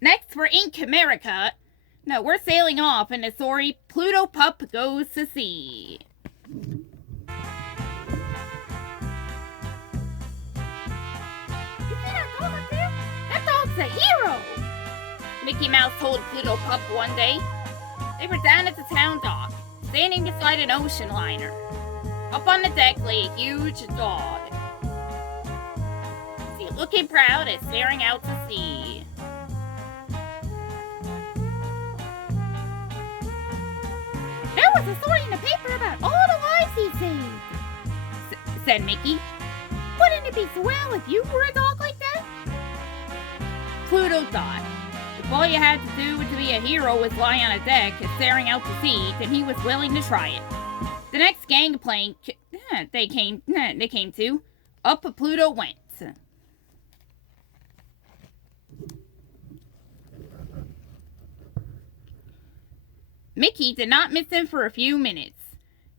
Next for Inkymerica. No, we're sailing off in the story Pluto Pup Goes to Sea. You see that dog up there? That dog's a hero! Mickey Mouse told Pluto Pup one day. They were down at the town dock, standing beside an ocean liner. Up on the deck lay a huge dog. See, looking proud and staring out to sea. There was a story in the paper about all the lives he saved, said Mickey. Wouldn't it be swell if you were a dog like that? Pluto thought. If all you had to do to be a hero was lie on a deck staring out to sea, then he was willing to try it. The next gangplank they came to, up Pluto went. Mickey did not miss him for a few minutes.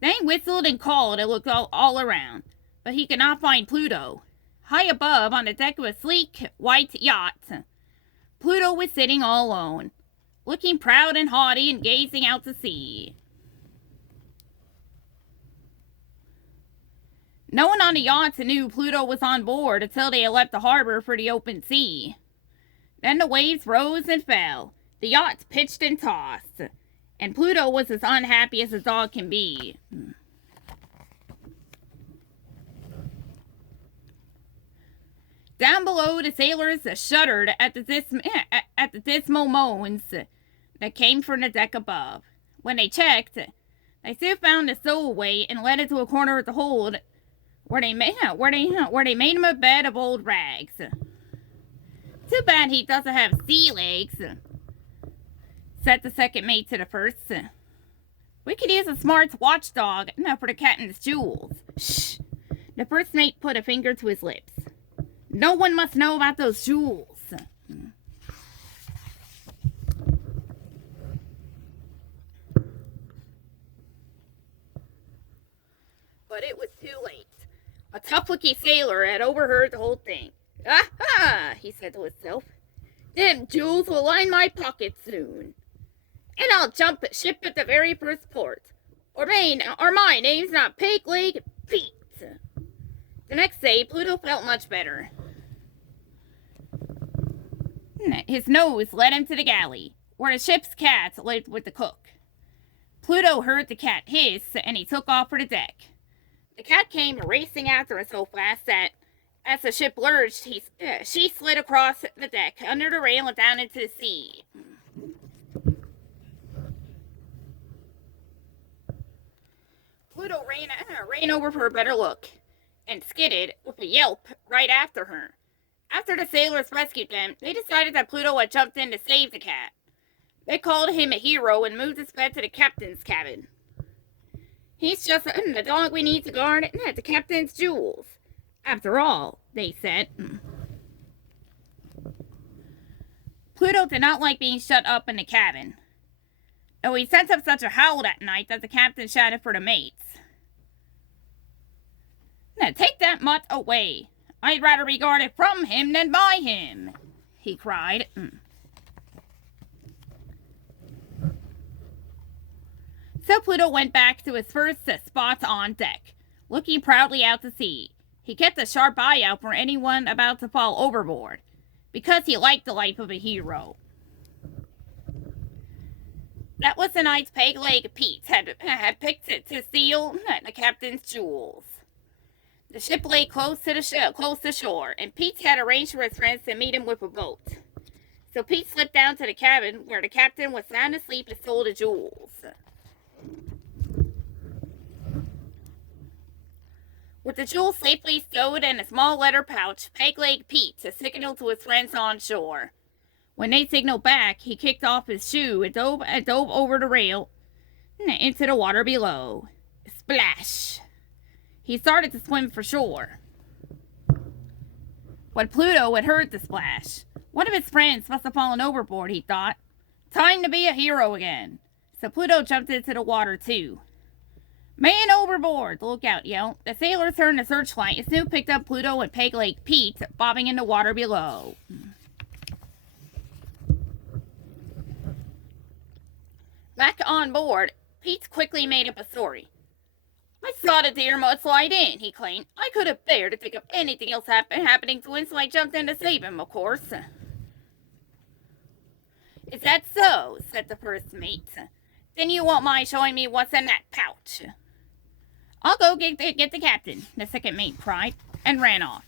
Then he whistled and called and looked all around, but he could not find Pluto. High above, on the deck of a sleek, white yacht, Pluto was sitting all alone, looking proud and haughty and gazing out to sea. No one on the yacht knew Pluto was on board until they had left the harbor for the open sea. Then the waves rose and fell, the yacht pitched and tossed, and Pluto was as unhappy as a dog can be. Down below, the sailors shuddered at the dismal moans that came from the deck above. When they checked, they soon found the stowaway and led it to a corner of the hold, where they made him a bed of old rags. Too bad he doesn't have sea legs, said the second mate to the first. We could use a smart watchdog for the captain's jewels. Shh! The first mate put a finger to his lips. No one must know about those jewels. But it was too late. A tough-looking sailor had overheard the whole thing. "Aha!" he said to himself. "Them jewels will line my pockets soon. And I'll jump ship at the very first port. Or my name's not Peg Leg Pete." The next day, Pluto felt much better. His nose led him to the galley, where the ship's cat lived with the cook. Pluto heard the cat hiss, and he took off for the deck. The cat came racing after it so fast that, as the ship lurched, she slid across the deck, under the rail and down into the sea. Pluto ran over for a better look, and skidded, with a yelp, right after her. After the sailors rescued them, they decided that Pluto had jumped in to save the cat. They called him a hero and moved his bed to the captain's cabin. "He's just the dog we need to guard the captain's jewels. After all," they said. Pluto did not like being shut up in the cabin, though he sent up such a howl that night that the captain shouted for the mates. "Take that mutt away. I'd rather be guarded from him than by him," he cried. So Pluto went back to his first spot on deck, looking proudly out to sea. He kept a sharp eye out for anyone about to fall overboard, because he liked the life of a hero. That was the night Peg Leg Pete had picked to steal the captain's jewels. The ship lay close to shore, and Pete had arranged for his friends to meet him with a boat. So Pete slipped down to the cabin where the captain was sound asleep and stole the jewels. With the jewels safely stowed in a small leather pouch, Peg Leg Pete signaled to his friends on shore. When they signaled back, he kicked off his shoe and dove over the rail into the water below. Splash! He started to swim for shore. When Pluto had heard the splash, one of his friends must have fallen overboard, he thought. Time to be a hero again. So Pluto jumped into the water too. "Man overboard!" the lookout yelled. The sailors turned the searchlight and soon picked up Pluto and Peg Leg Pete bobbing in the water below. Back on board, Pete quickly made up a story. I saw the deer mud slide in, he claimed. I couldn't bear to think of anything else happening to him, so I jumped in to save him, of course. Is that so? Said the first mate. Then you won't mind showing me what's in that pouch. I'll go get the captain, the second mate cried, and ran off.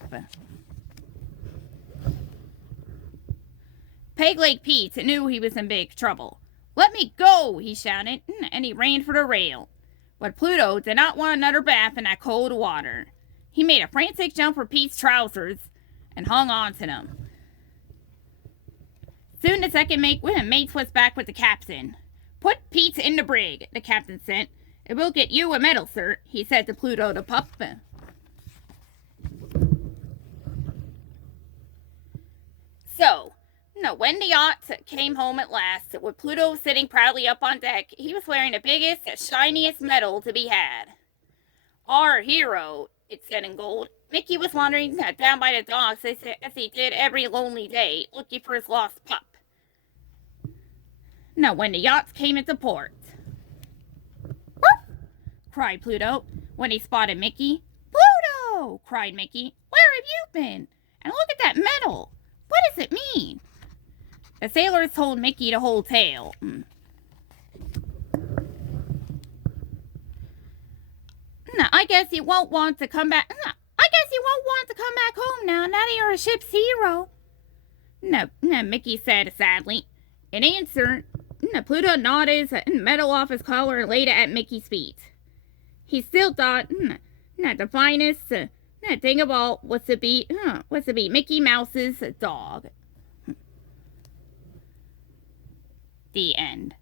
Peg Leg Pete knew he was in big trouble. Let me go, he shouted, and he ran for the rail. But Pluto did not want another bath in that cold water. He made a frantic jump for Pete's trousers and hung on to them. Soon the second mate was back with the captain. Put Pete in the brig, the captain said. It will get you a medal, sir, he said to Pluto the pup. So, when the yacht came home at last, with Pluto sitting proudly up on deck, he was wearing the biggest, shiniest medal to be had. Our hero, it said in gold. Mickey was wandering down by the docks as he did every lonely day, looking for his lost pup. Now, when the yachts came into port, "Woof!" cried Pluto when he spotted Mickey. "Pluto!" cried Mickey. "Where have you been? And look at that medal. What does it mean?" The sailors told Mickey the whole tale. I guess you won't want to come back. Home now that you're a ship's hero. No, Mickey said sadly. In answer, Pluto nodded his medal off his collar and laid it at Mickey's feet. He still thought the finest thing of all was to be Mickey Mouse's dog. The end.